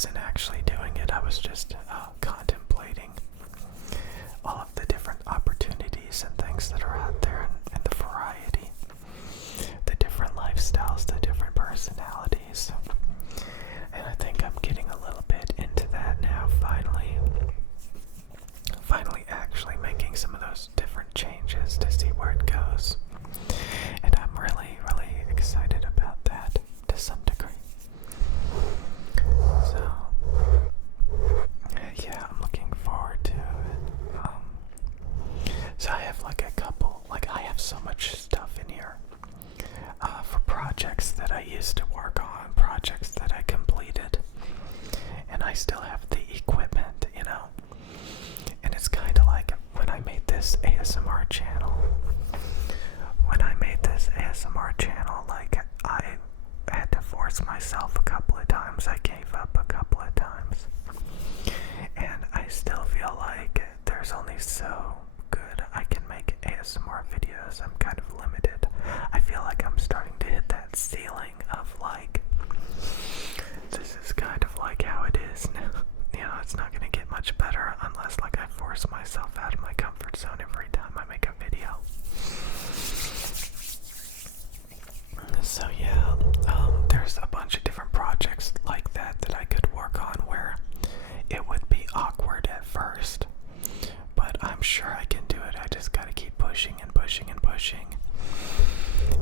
wasn't actually doing it. I was just contemplating all of the different opportunities and things that are out there, and the variety, the different lifestyles, the different personalities. And I think I'm getting a little bit into that now, finally actually making some of those different changes to see where it goes. And I'm really, really excited about that to some degree. So, yeah, I'm looking forward to it. So I have like a couple, I have so much stuff in here for projects that I used to work on, projects that I completed, and I still have the equipment, and it's kind of like when I made this ASMR channel, I had to force myself a couple of times. I gave up a couple of times, and I still feel like there's only so good I can make ASMR videos. I'm kind of limited. I feel like I'm starting to hit that ceiling of this is kind of like how it is now. It's not going to get much better unless I force myself out of my comfort zone every time I make a video. So yeah, there's a bunch of different projects like that I could work on where it would be awkward at first, but I'm sure I can do it. I just gotta keep pushing and pushing and pushing,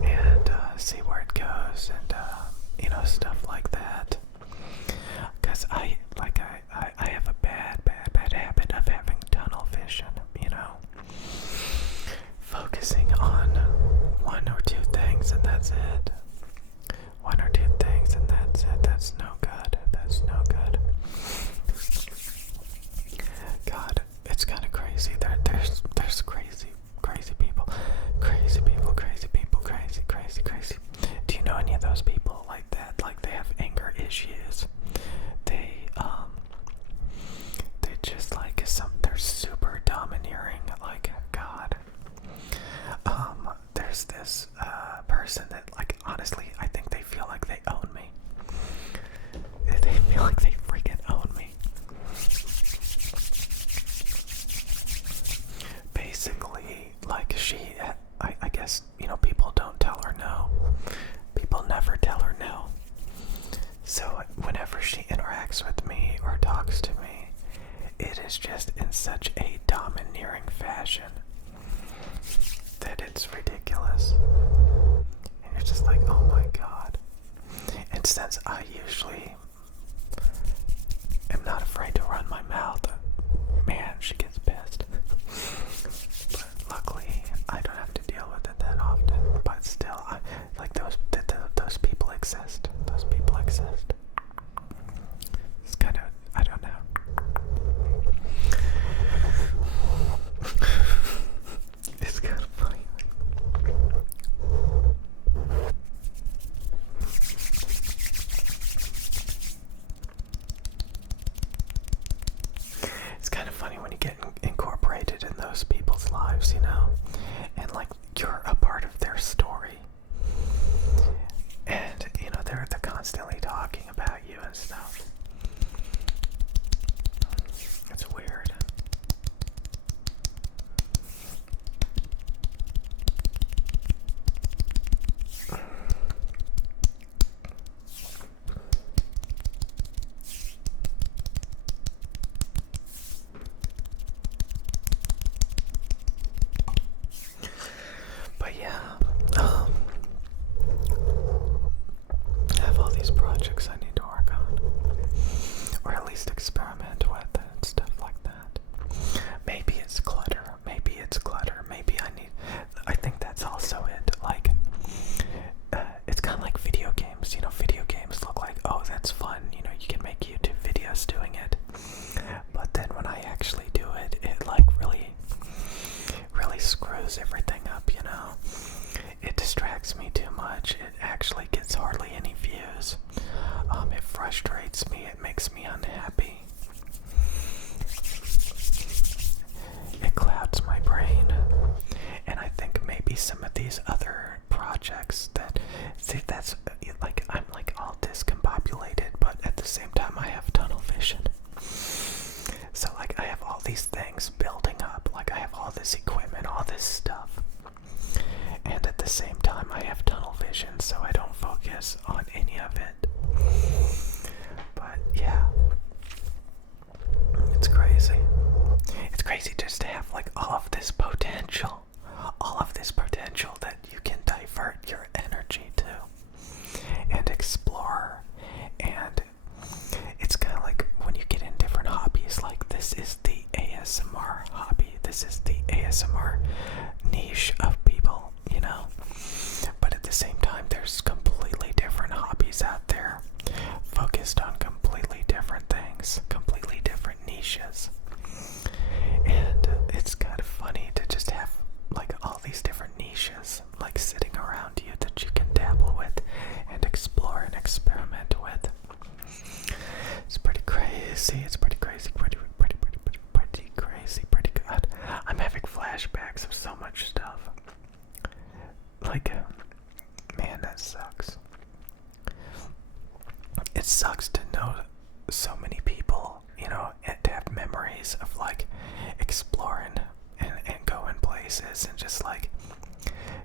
and see where it goes, and stuff like that. Because I have a bad habit of having tunnel vision. Focusing on one or two things and that's it. One or two things and that's it. That's no good. That's no good. God, it's kind of crazy. There's crazy people. Crazy people. Do you know any of those people like that? They have anger issues. They just they're super domineering. God. There's this person that honestly, I think they feel like they own me. They feel like they freaking own me. Basically, I guess, people don't tell her no. People never tell her no. So whenever she interacts with me or talks to me, it is just in such a domineering fashion that it's ridiculous. And you're just like, oh my God. And since I usually am not afraid to run my mouth, man, she gets pissed. But luckily, I don't have to deal with it that often. But still, those people exist. Those people exist. It's kind of, I don't know. It's kind of funny. It's kind of funny when you get incorporated in those people's lives, and you're a part of their story, and they're constantly talking about you and stuff. It's weird. But yeah, I have all these projects I need to work on, or at least experiment with and stuff like that. Maybe it's clutter. I think that's also it. It's kind of like video games. Video games look like, oh, that's fun. You can make YouTube videos doing it. But then when I actually do it, it really screws everything up, It distracts me too much. It actually gets hardly any views. It frustrates me. It makes me unhappy. It clouds my brain. And I think maybe some of these other projects that's I'm like all discombobulated, but at the same time I have tunnel vision. So like I have all these things building up, like I have all this equipment, all this stuff. And at the same time I have tunnel vision, so I don't focus on any of it. But yeah. It's crazy. It's crazy just to have like all of this potential. All of this potential that you can divert your energy to and explore. And it's kind of like when you get in different hobbies, like this is the ASMR hobby. This is the ASMR niche of people, you know? But at the same time, there's completely different hobbies out there focused on completely different things, completely different niches. And it's kind of funny to just have like all these different niches like sitting around you that you can dabble with and explore and experiment with. It's pretty crazy. It's pretty crazy. Pretty crazy. Pretty good. I'm having flashbacks of so much stuff. Like, man, that sucks. It sucks to know so many people, you know, and to have memories of like exploring and going places and just like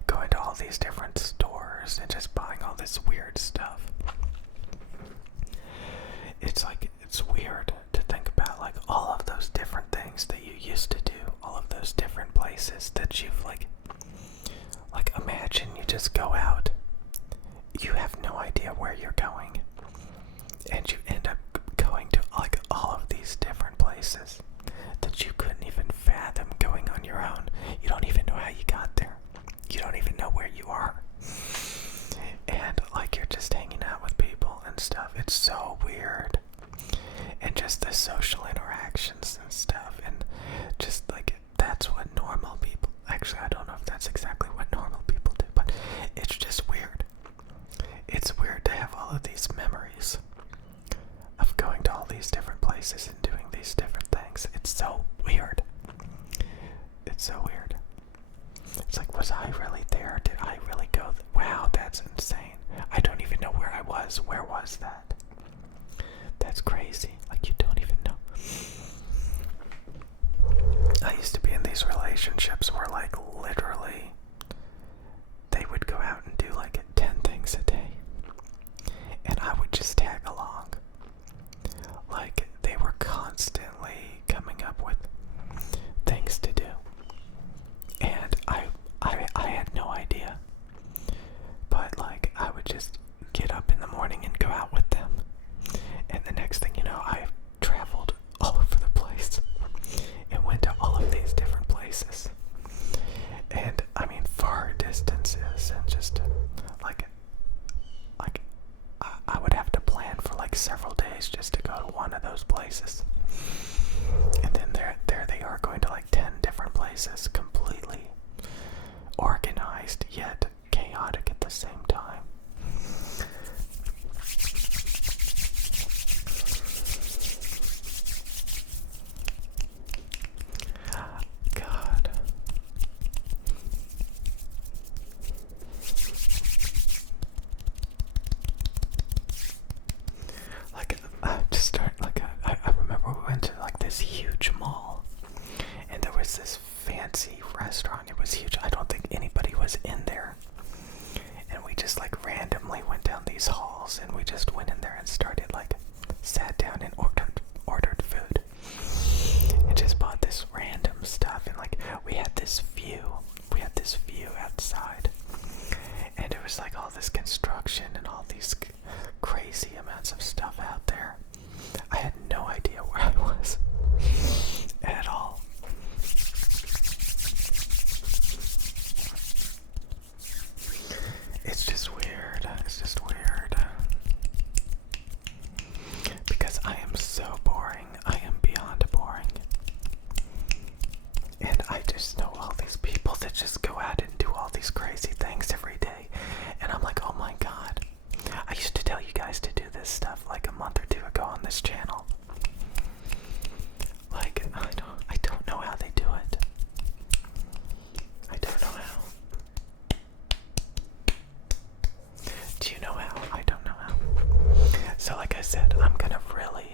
going to all these different stores and just buying all this weird stuff. It's like, it's weird to think about like all of those different things that you used to do, all of those different places that you've like imagine you just go out, you have no idea where you're going, and you end up going to like all of these different places that you couldn't even fathom going on your own. You don't even know how you got there. You don't even know where you are. And like you're just hanging out with people and stuff. It's so weird. And just the social interactions and stuff. And just like that's what normal people, actually I don't know if that's exactly what normal people do, but it's just weird. It's weird to have all of these memories of going to all these different places and doing these different things. It's so weird. It's so weird. It's like, was I really there? Did I really go? Wow, that's insane. I don't even know where I was. Where was that? That's crazy. Like, you don't even know. I used to be in these relationships where, like, literally, they would go out and do, like, 10 things a day. And I would just tag along. Like, they were constantly coming up with things to do. And I had no idea. But, like, I would just get up in the morning and go out with them. And the next thing you know, I traveled all over the place and went to all of these different places. And, I mean, far distances and just, like I would have to plan for, like, several days just to go to one of those places. And then there they are going to, like, 10 different places, completely organized yet chaotic at the same time. God. Like, I remember we went to like this huge mall, and there was this fancy restaurant. It was huge. I don't think anybody was in there. And we just like randomly went down these halls, and we just went in there and started like sat down and ordered food. And just bought this random stuff, and like we had this view outside, and it was like all this construction and all these crazy amounts of stuff out there. I had no idea where I was at all. It's just weird. It's just weird. Because I am so boring. I am beyond boring. And I just know all these people that just go out and do all these crazy things every day. And I'm like, oh my god. I used to tell you guys to do this stuff like a month or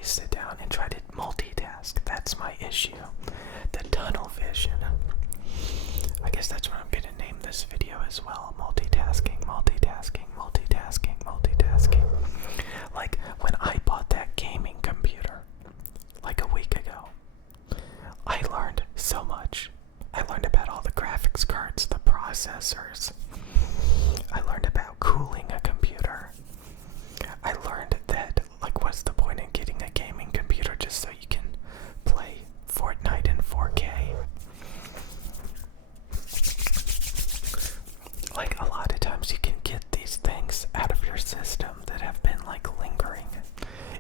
sit down and try to multitask. That's my issue. The tunnel vision. I guess that's what I'm gonna name this video as well. Multitasking, multitasking, multitasking, multitasking. Like when I bought that gaming computer like a week ago, I learned so much. I learned about all the graphics cards, the processors. I learned about cooling a computer. I learned that, like, what's the point in getting a gaming computer just so you can play Fortnite in 4K? Like, a lot of times you can get these things out of your system that have been, like, lingering.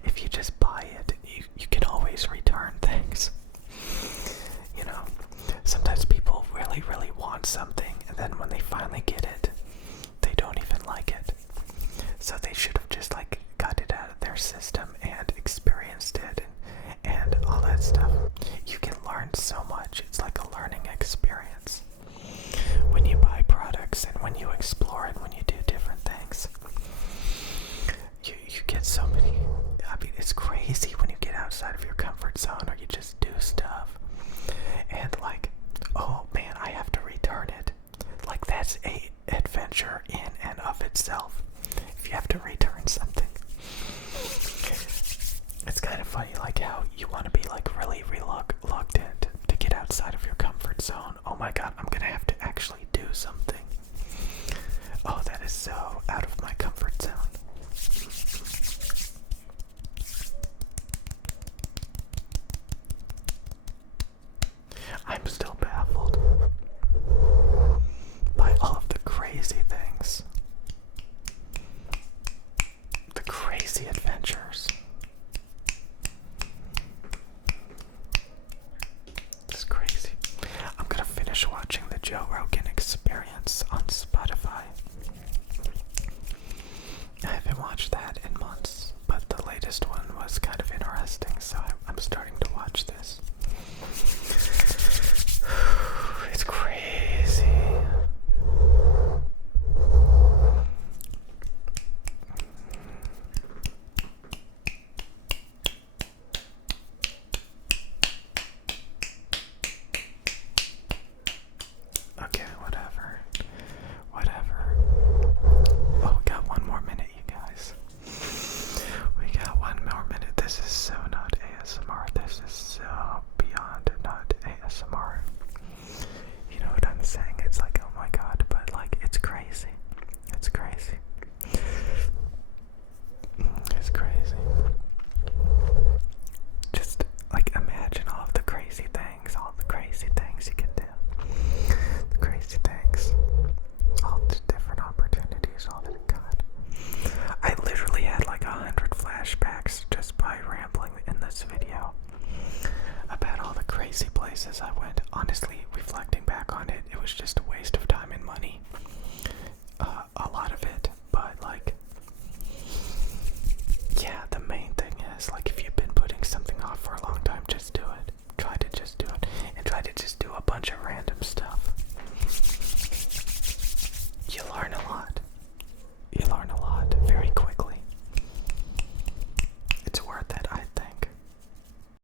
If you just buy it, you can always return things. You know, sometimes people really, really want something, and then when they finally get it, they don't even like it. So they should have just, like, got it out of their system and experienced it and all that stuff. You can learn so much. It's like a learning experience when you buy products and when you explore and when you do different things. You get so many. I mean, it's crazy when you get outside of your comfort zone or you just do stuff and, like, oh man, I have to return it. Like, that's a adventure in and of itself. If you have to return something, it's kind of funny, like how you want to be, like, really reluctant to get outside of your comfort zone. Oh my god, I'm gonna have to actually do something. Oh, that is so out of my comfort zone. I'm still baffled by all of the crazy things. The crazy adventures. It's crazy. I'm gonna finish watching the Joe Rogan Experience on Spotify. I haven't watched that.